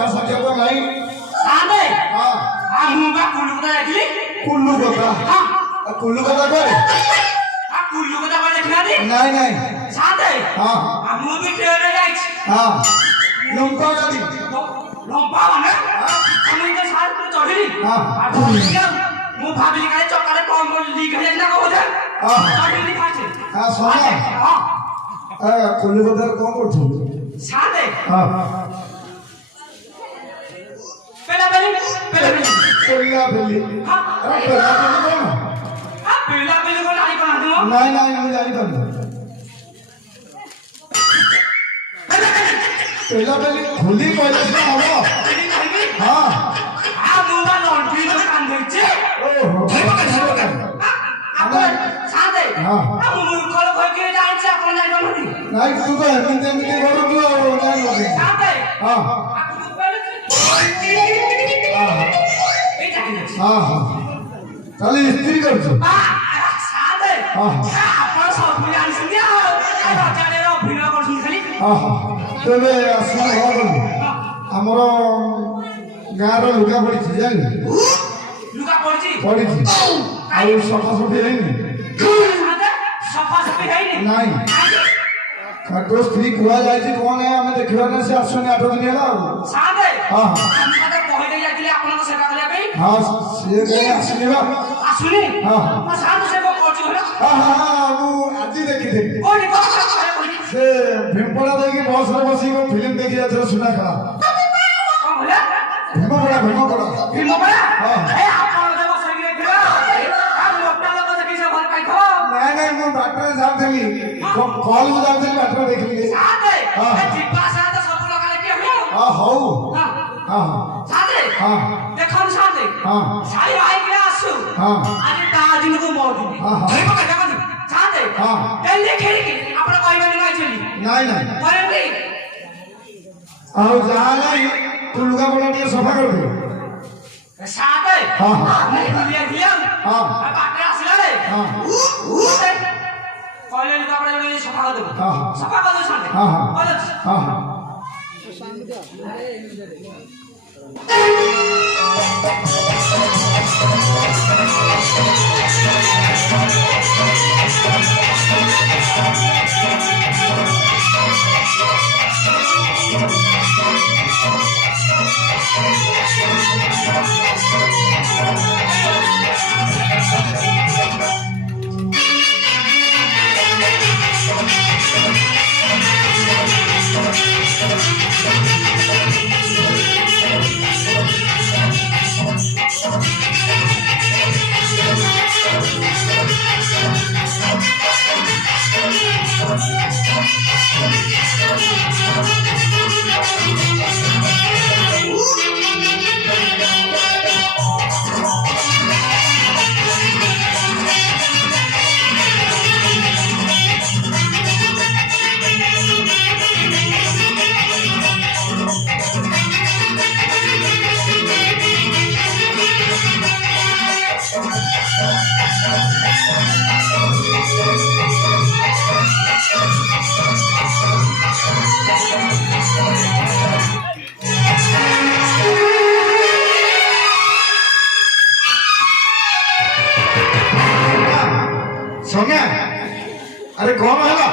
देखा सके तो नहीं सादे हां हम बा कुल्लू को देखली कुल्लू का हां कुल्लू का करे आ कुल्लू को देखना दी नहीं नहीं सादे हां हम भी ट्रेन जाई हां लंबा गाड़ी लंबा माने हम इधर साथ में चढ़ी हां मु भाभी का चक्कर कम लीक है ना हो जा हां चढ़ी खाचे हां सोना हां कुल्लू का कौन करथु सादे हां पहला पहली पहला पहली हां अरे पहला पहली कौन हां पहला पहली को नहीं बना दो नहीं नहीं नहीं जानी कर पहला पहली खुली पहले से हवा हां आ मुवा लॉन्ड्री में काम करछे ओहो अपन सादे हां आ मु कल कोई के जान से अपन नहीं बनती नहीं तू तो हेमंत के घर तू नहीं लगे सादे हां हां हां चल स्त्री कर तू सादे हां अपन सब मिलान सुनिया आ बचारे रो भिना कर सुन खाली हां तबे सुन हो हमरो गार लुगा पड़ी जान लुगा पड़ी और सफा सफी है नहीं सादे सफा सफी है नहीं खाटो स्त्री कुआ जाय छी कोन है हमें देखियो ना से 8 दिन होला सादे हां हम सादे कहि दे जातिले आपन को सेवा करले बे हां से गए आसनिबा आसुनी हां सादे से को कोची होला हां वो आजी देखी थे कोनी को करे से भेमपड़ा देखी बहुत सारा बसी को फिल्म देखी जाते सुना खा कौन होला भेमपड़ा फिल्म बड़ा हां ए आपन देव सही रे फिरा हम मोटा लोग देखि से भर पाई खो नहीं मैं डॉक्टर साहब देली कॉल में जाते डॉक्टर देख ली सादे हां जिब्बा सादे सब लोग लगे के हो हां हो हां हां सादे हां देखो सादे हां साई आई के आसु हां आज ताजिन को मोड़ दी हां भाई पकड़ जा सादे हां जल्दी खेल के अपना कोई में नहीं चली नहीं करे भी और जहां नहीं तू लुगा बड़ा के सफा कर दे सादे हां नहीं दिया हां बाटे आसले हां कॉलेज लुगा बड़ा जो सफा कर दो हां सफा कर दो सादे हां हां हां सोनिया अरे कौन है ना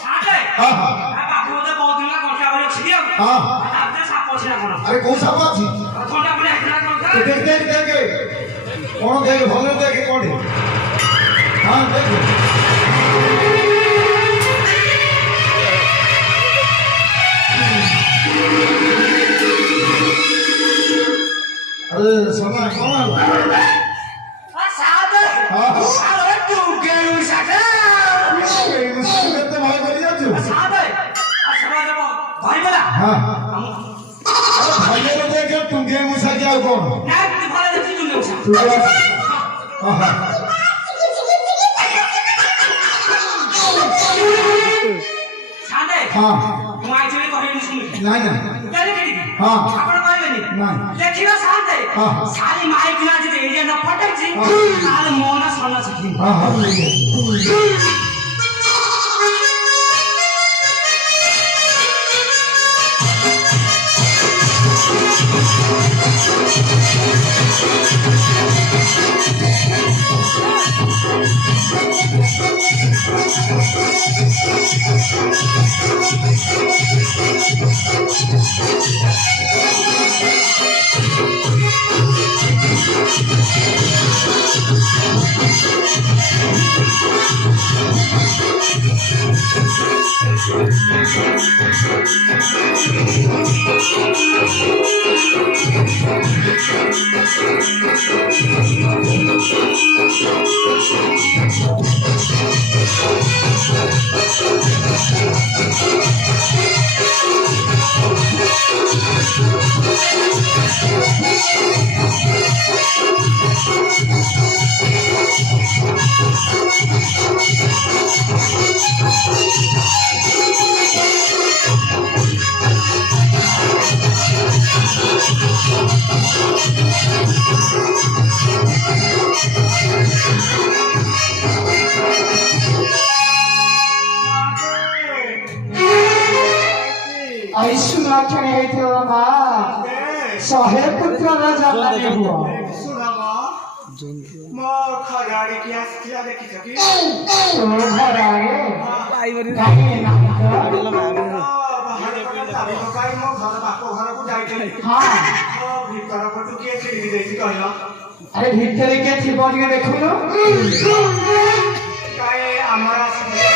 सादे हां हां बाबू तो बहुत दिन का कोठा वाले छियो हां आपने साफ पोछना कोन अरे कौन सा बात थी कोठा वाले हटना कोन देख कौन देख भले देख कौन हां देख अरे सोना कौन है सादे हां अरे तू गेलू सादे मुझे तो भाई कर जा तू सादे समझ लो भाई बोला हां अरे भाई ने देख तुम गेम मुसा क्या कौन ना दिखाने देती तुमने उसे तू हां हां सादे हां ମୁଁ ଆଇଥିଲି କହିବି ଶୁଣିବି नहीं नहीं ଜାଣି କେଠି हां ଆପଣ କହିବେନି नहीं ଦେଖିବ ସାଦେ हां ସାଲି ମାଇକ ନା ଯଦି ଏରିଆ ନ ପଟେଇଛି ତାହେଲେ ମୋ ନା ସନା ଶିଖି हां हां ऐसुना खेणे ହେଇଥିବ ମା ଶହେ ପୁତ୍ରର ଜନ୍ମ ନେବ ମୋ ଖରାଡି କି ଆସିଥିଲା ଦେଖିଛ କି? ତୋ ଘରେ କାହିଁ ନାହିଁ ତ? କାଇଁ ମୋ ଘର ବାପ ଘରକୁ ଯାଇଥିଲି। ହଁ ମୋ ଭିତର ପଟୁ କିଏ ଛିଡିକି ଦେଇଛି କହିଲ? ଆରେ ଭିତରେ କିଏ ଥିବ ଟିକେ ଦେଖୁନ କାଇଁ ଆମର ଆସିଥିଲା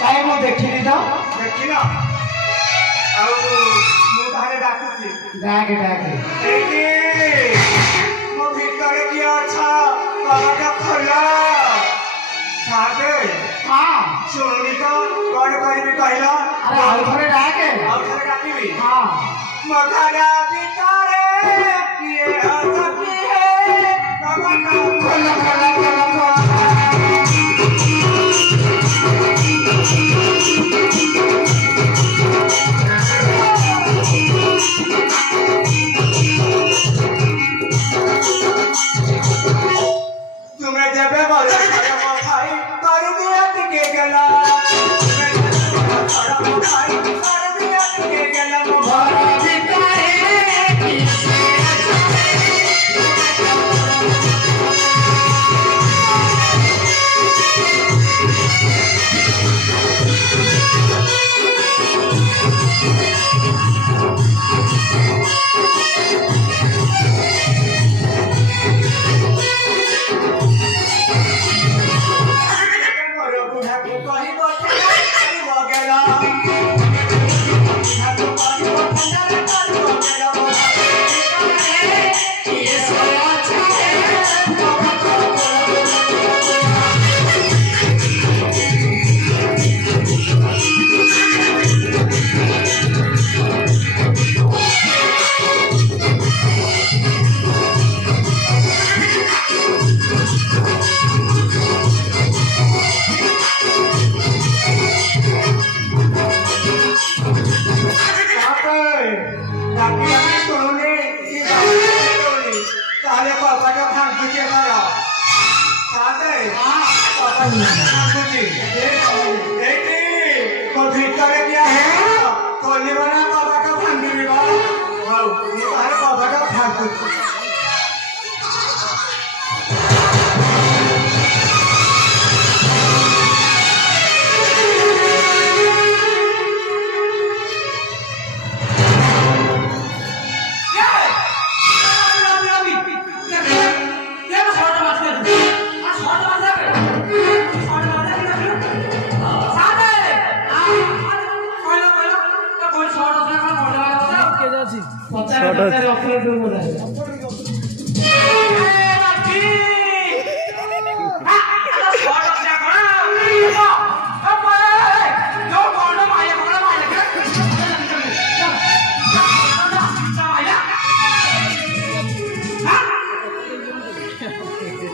କାହିଁ ମୁଁ ଦେଖିନି ତ ଦେଖିଲ? ଆଉ ମୁଁ ତାହେଲେ ଡାକୁଛି ଡାକେ ଡାକେ ଏଇଠି ମୋ ଭିତରେ କିଏ ଅଛ? କବାଟ ଖୋଲ। ହଁ ଶୁଣୁନି ତ କଣ କରିବି କହିଲ? ଆରେ ଆଉ ଥରେ ଡାକେ ଆଉ ଥରେ ଡାକିବି। ହଁ ମୋ ଘର ଭିତରେ କିଏ ଅଛନ୍ତି? କବାଟ ଖୋଲ ଖୋଲ ଖୋଲ ଖୋଲ ତୁମେ ଯେବେ ମୋର ମୋ ଭାଇ କରିଦିଅ ଟିକେ ଗେଲ। ତୁମେ ଯେବେ ମୋ ଭାଇ କରିଦିଅ ଟିକେ ଗେଲ। ମୋ ଘର ଭିତରେ କିଏ ମୋର ବୁଢ଼ାକୁ କହିବ କରିବ ଗେଲ। ବୁଢ଼ାକୁ କହିବ କରିବ ଗେଲ। ଡାକି ଆମେ ଶୁଣୁନି କି ଶୁଣୁନି ତାହେଲେ କବାଟ ଭାଙ୍ଗୁଛି ଆମର। ଭାଙ୍ଗୁଛି ଏଇଠି ମୋ ଭିତରେ କିଏ ଖୋଲିବ ନା କବାଟ ଭାଙ୍ଗିବି? ହଉ ମୁଁ ତାହେଲେ କବାଟ ଭାଙ୍ଗୁଛି।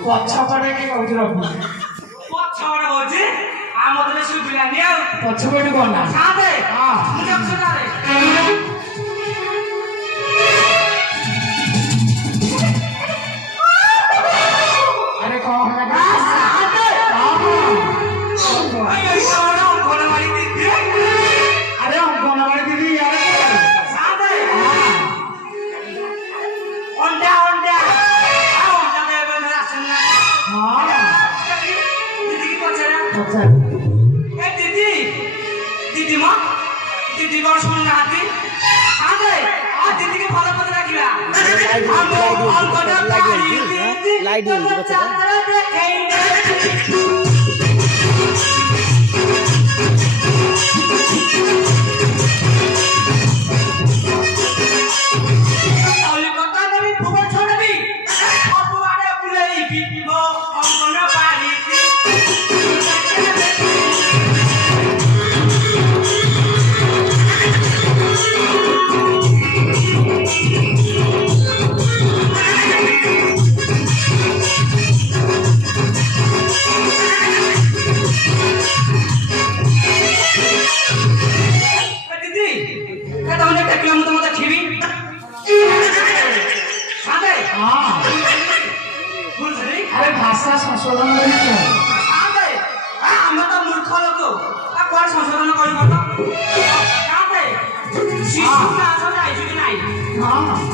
ପଛପଟେ କି କହୁଛି ରଖୁ ପଛପଟେ ହଉଛି ଆମ ଦେଲେ ସୁବିଲାନି ଆଉ ପଛପଟେ କଣ ନା ସାଦେ ହଁ ମୁଁ ଜକ୍ସନରେ ଆରେ କଣ ହେଲା ଆରେ ଅଙ୍ଗନବାଡ଼ି ଦିଦି लाइट ଭାଷା ସଂଶୋଧନ କରିଛ କାଟେ ଆମେ ତ ମୂର୍ଖ ଲୋକ କୁଆଡେ ସଂଶୋଧନ କରିବ ତ କାଟେ ଶିଶୁ ନାଶ ଯାଇଛୁ କି ନାହିଁ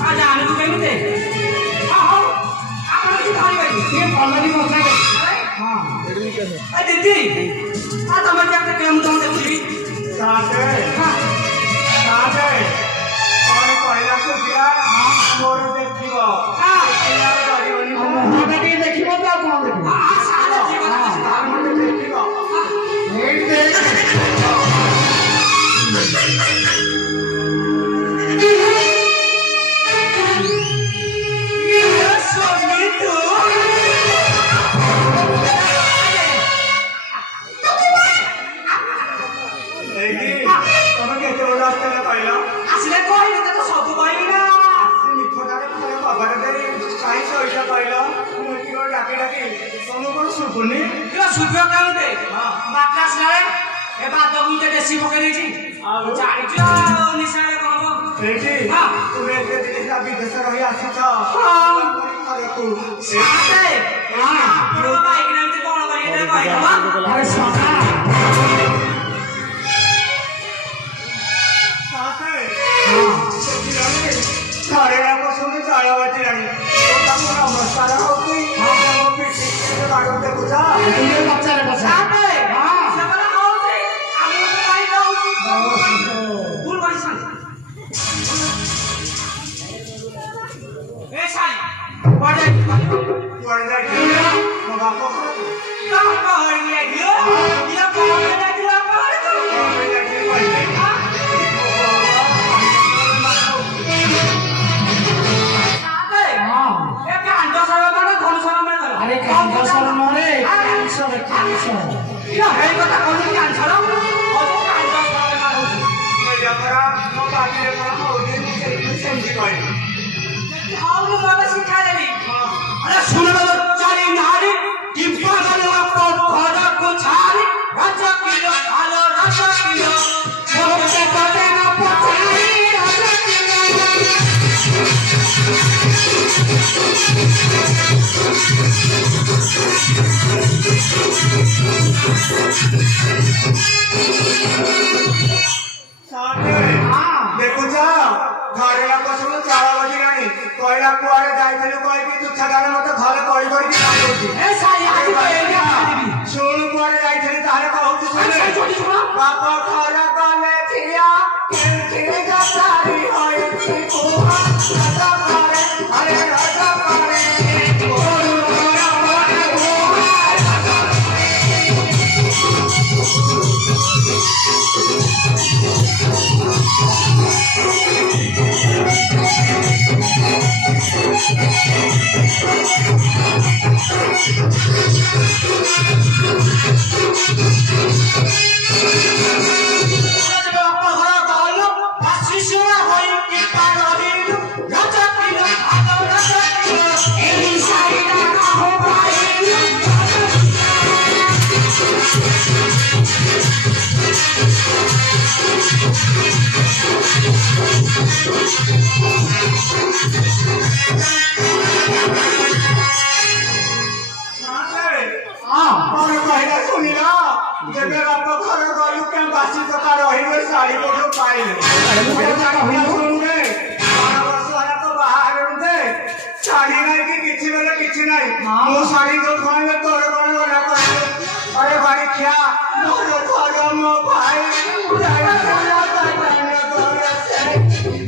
ହଁ ଜାଣିବୁ କେମିତି ହଉ ଆପଣ କିଛି ଧରିପାରିବେ ଟିକେ ଭଲ ବି କଥା ହଁ ଦିଦି ତମେ କେତେ କେମିତି ତମ ଦେଖୁଛି ସାତେ ସାତେ କଣ କହିଲା ସୁବିଧା ମୋର ଦେଖିବ ମୁହଁଟା ଟିକେ ଦେଖିବ ତ ଆଉ କଣ ଦେଖିବ ମତେ ଦେଖିବ ଏଇଠି ଦେଖ ତମେ କେତେବେଳେ ଆସିଲେ କହିଲ ଆସିଲେ କହିଲେ ତ ସବୁ କହିବି ନା ମିଠଟାରେ ଥରେ କବାଟ ଦେଇ କାହିଁ ସହିତ କହିଲ ମୁଁ ଏଠି ଗୋଟେ ଡାକି ଡାକି ତମକୁ କଣ ଶୁଭୁନି ସୁବିଧା କେମିତି ବାଟରେ ଆସିଲା ବେଳେ ଏ ବାଦ ଗୁଇଟେ ଦେଶୀ ପକେଇ ଦେଇଛି ଆଉ ଜାଣିଛୁ ଆଉ ନିଶାରେ କଣ ହବ ଏଇଠି ତୁମେ ଏତେ ଦିନ ହେଲା ବିଦେଶ ରହି ଆସିଛ ଘରକୁ ସାତେ ଆପଣଙ୍କ ବାଇକ ଏମିତି କଣ କରିକି କହିଦବ ଆରେ ଶୁଣା ଘରେ ବସୁନି ଚାଳ ବାଜିଲାଣି ନମସ୍କାର ହଉଛି ବାଡ ଦେଖୁଛ ଟିକେ ପଚାରେ ପଚାରେ ସାତେ ସେମାନେ ହଉଛି ଆମକୁ ବାଇକ ହଉଛି ଭୁଲ କରିଛନ୍ ଏ ସାଇ କୁଆଡେ କୁଆଡେ ଯାଇଥିଲ ମୋ ବାପ ଘରକୁ ତମ ଘରେ ଯାଇଥିଲ ଇଏ କଣ ଯାଇଥିଲ ଘରକୁ আরে ক্যান্সার নরে ক্যান্সার ক্যান্সার ମୋ ପାଟିରେ କଣ ହଉଛି ସେମିତି କହିଲି ଦେଖୁଛ ଘରେ ଲୋକ ସବୁ ଚାଳ ବଜିଲାଣି କହିଲା କୁଆଡେ ଯାଇଥିଲୁ କହିକି ତୁଚ୍ଛାଟାରେ ମତେ ଘରେ କଳି କରିକି କାନ୍ଦୁଛି ଶୁଣୁ କୁଆଡେ ଯାଇଥିଲି ତାହେଲେ କହୁଛୁ ବାପ ଘର ଗଲେ ଠିଆ କେମିତି ଗତାରି ହୋଇଛି କୁହ ରଜ ଘରେ ଆରେ ରଜ ଘରେ କଣ କହିଲା ଶୁଣିଲ ଯେବେ ବାପ ଘର ଗଲୁ କେଁ ବାସି ଟଙ୍କା ରହିବେ ଶାଢୀ କୋଠୁ ପାଇଲେ ଶୁଣୁରେ 12 ବର୍ଷ ହେଲା ତ ବାହାଘର ଦେ ଶାଢୀ ନାହିଁ କି କିଛି ବେଲେ କିଛି ନାହିଁ ମୁଁ ଶାଢୀ ଯୋଉ କହିଲେ ତୋର କଣ ଗଲା କହିଲେ अरे भाई क्या मोरे घरे मो भाई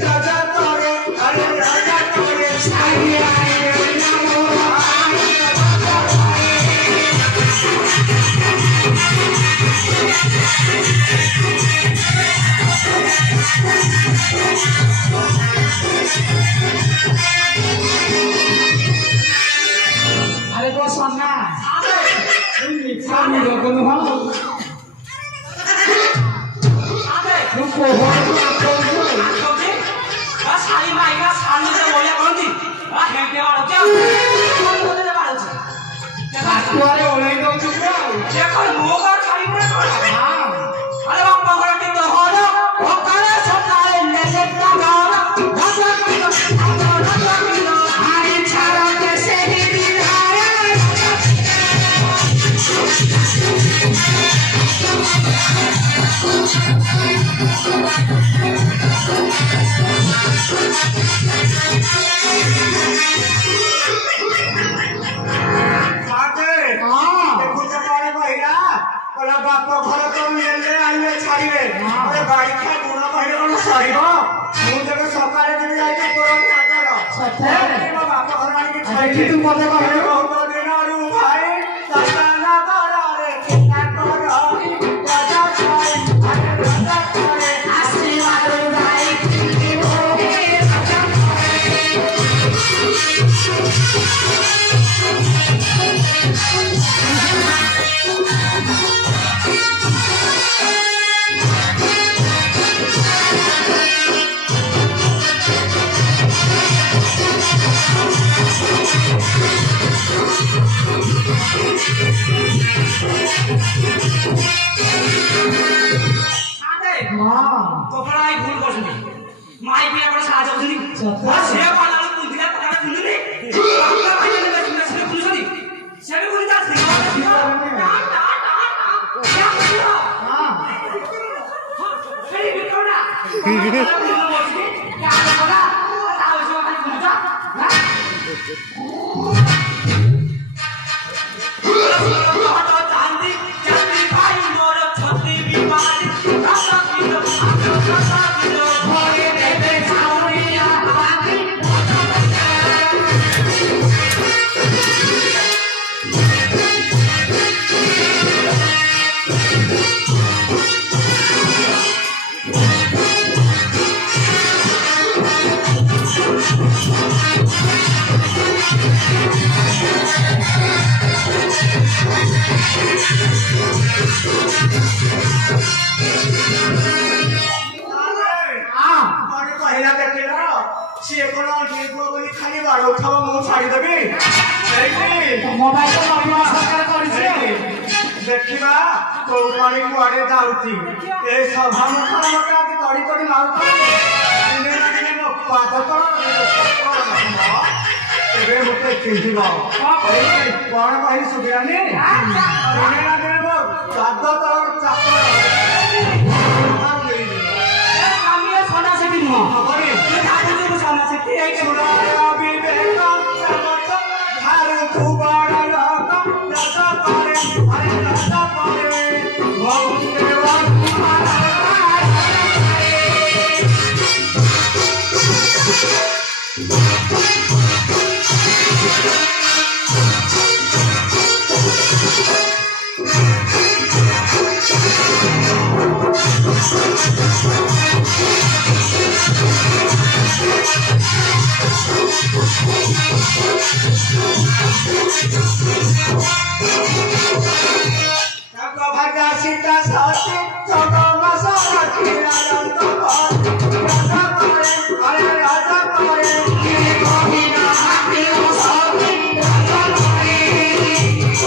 राजा तोरे अरे राजा तोरे साई आई ना मो আরে গো সোনা আমি যখন হল তুমি কোহর শাড়ি মাইকা শাড়ি বলিয়া করନ୍ତି बाप घर तो मेले आइले छाड़िबे अरे गाड़ी खा गुण कहले कोन छाड़िबो मु जब सकाळे जे जाई के तोर नाटालो सत्य मो बाप घर मानी के छाड़ी तू मते कहले बहुत दिन आरू भाई सताना करा रे ना कर राजा छाई अरे राजा करे आशीर्वाद भाई की होगे राजा কপড়াই ভুল করছিস মাই বিয়ে করে সাহায্য করছিস সে পালালো কুন্দিলা কথা শুনলি বাংলা ভাই না শুনে শুনে খুলছনি সে বলি যা সে সেই বিকরণা देखिबा कोपाणी कुआडे जाउची ए सभा मुखर मका की तड़ी तड़ी मारुता इने ना मो पाद तो एबे मते किंदिबा ए कोण कहि सुबियानी इने ना मो साद तो चापर ए आमिए सोना सेठी न हबरी ए आजु जो सोना सेठी ए छोड़ा विवेक धारू कुबाड़ा लगा राजा करे अरे राजा करे वंदेवा भाग्य सीता साथी जगमा साथी राजंत राजा करे अरे राजा करे गोविंदा हाथी साथी राजा करे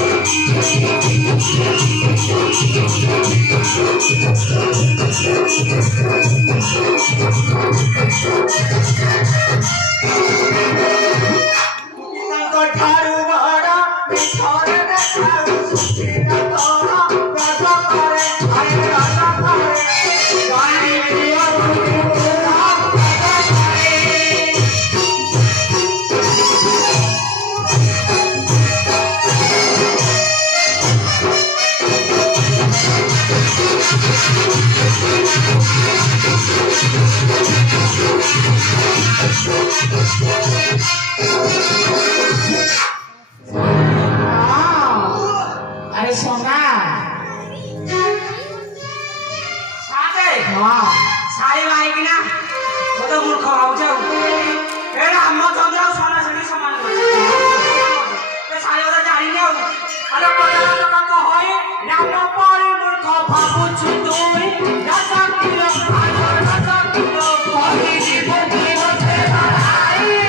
ठारू बड़ा बिछोरे देखाऊ सुखीना तोरा राजा करे अरे राजा करे गाड़ी दिया राजा करे अरे सोना साथे हां साई भाई की ना वो तो मूर्ख हो जाओ ए हम चंद्र सोना से समान कर ए साई वाला जानी नहीं हो अरे पता तो का होई राम पारी मूर्ख बाबू छुतोई राजा किलो राजा किलो पारी जीवन जीवन से भाई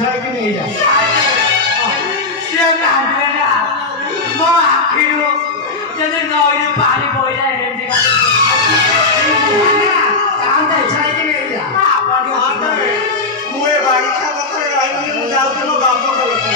ବୁଝାଇକି ନେଇଯା। ସିଏ କାନ୍ଦିଲେ ନା ମୋ ଆଖିରୁ ଯଦି ନଈରୁ ପାଣି ବହିଯାଏ ଏମିତି ତାହେଲେ ବୁଝାଇକି ନେଇଯା। ମୁଁ ଏ ବାଗିଚା ପାଖରେ ରହିବି ମୁଁ ଯାଉଛି ମୋ ବାପ ଘରକୁ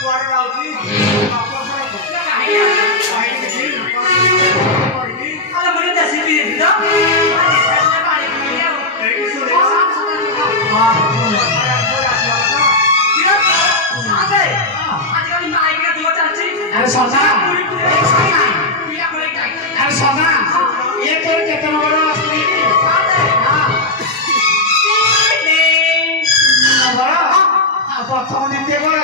କୁଆଡ଼େ ଯାଉଛି ବାପ ଘରକୁ କାହିଁକି ଯିବି? ଏଇଠି ଶୁଣିବା ଆରେ ସଦା ଆରେ ସଦା ଏ ତୋର କେତେ ବଡ ସ୍ତ୍ରୀ ପ୍ରଥମ ଦ୍ୱିତୀୟ କଣ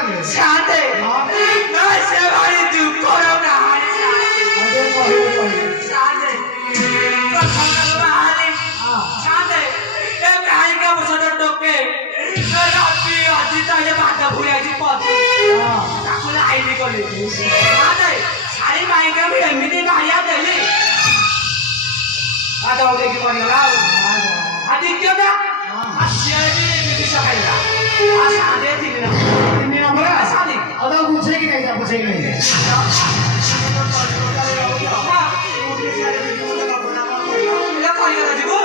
ଏମିତି ବାହାରିଆ ଦେଲି ଦେଖି ପଡିଗଲା ଆଉ ଦ୍ୱିତୀୟଟା ସିଏ ବି ବିଷ ଖାଇଲା ସାଧେ ତିନି ନମ୍ବର ସାଧି ଆଉ ବୁଝେଇକି ନେଇଯା ବୁଝେଇକି ନେଇଯା। ଯିବୁ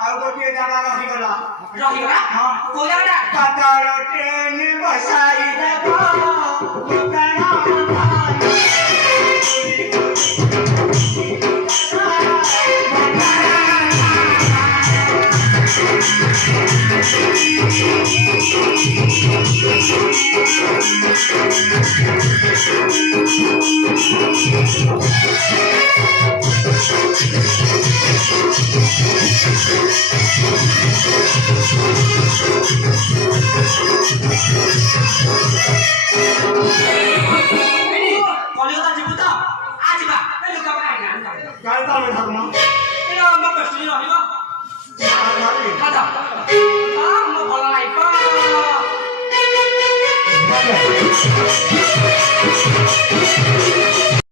ଆଉ ଗୋଟିଏ ଜାଗା ରହିଗଲା ରହିଗଲା କୋଉ ଜାଗାଟା କାତାର ଟ୍ରେନ ବସାଇ ଦେବ କଲିକତା ଯିବୁ ତ ଆ ଯିବା ଲୁକା କାଳେ ତମେ ଠାକୁର ମୋ ପେଷ୍ଟି ରହିବ ଧରିବି ମୋ ଭଲ ଲାଗିବ